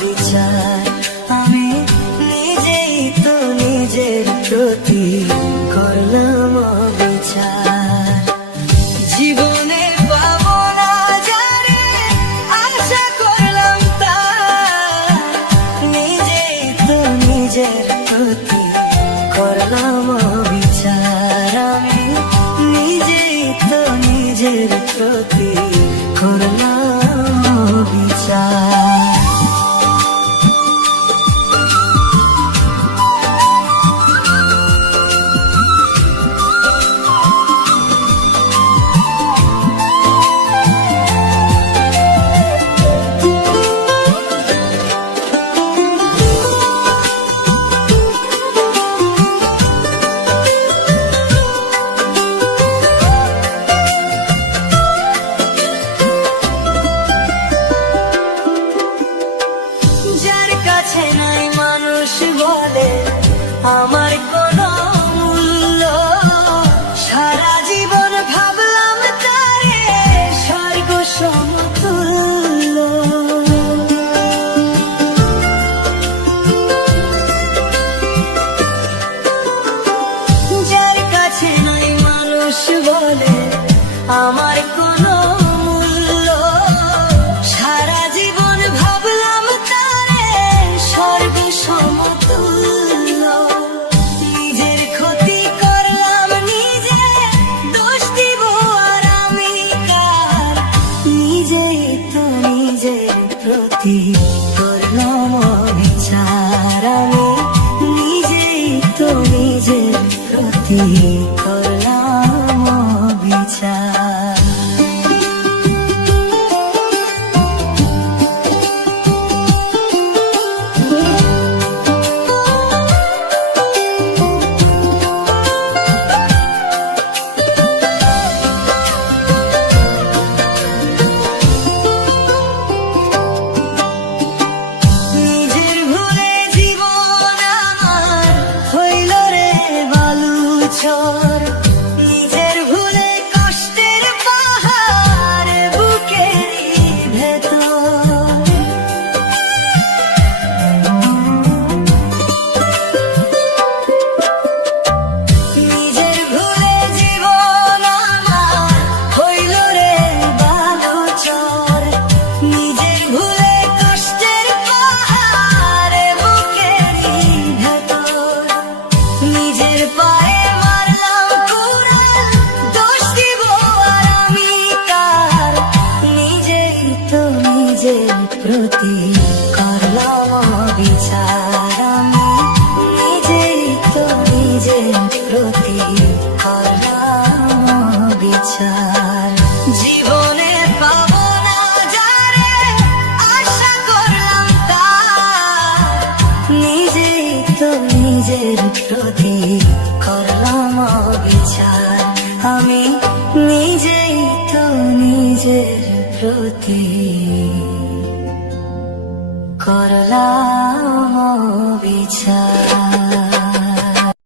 বিচার। আমি নিজেই তো নিজের প্রতি করলাম বিচার। জীবনে পাবো না যারে আশা করলাম তার, নিজেই তো নিজের প্রতি করলাম বিচার। আমি নিজেই তো নিজের প্রতি করলাম বিচার। নাই মানুষ বলে আমার কোনো মূল্য, সারা জীবন ভাবলাম তারে স্বর্গ সমতুল্য। যার কাছে নাই মানুষ বলে আমার কোনো মূল্য, সারা জীবন ভাবলাম তারে স্বর্গ সমতুল্য। নিজের ক্ষতি করলাম নিজে, দোষ দিব আর আমি কার, নিজেই তো নিজের প্রতি করলাম বিচার। আমি নিজেই তো নিজের প্রতি করলাম বিচার। নিজের ভুলে কষ্টের পাহাড় বুকের ভেতর, নিজের ভুলে জীবন আমার হইল রে বালুচর। নিজের ভুলে কষ্টের পাহাড় বুকের ভেতর, নিজের পায়ে নিজের প্রতি করলাম বিচার। আমি নিজেই তো নিজের প্রতি করলাম বিচার। জীবনে পাবো না যারে আশা করলাম তার, নিজেই তো নিজের প্রতি করলাম বিচার। আমি নিজেই তো নিজের প্রতি করলাম বিচার।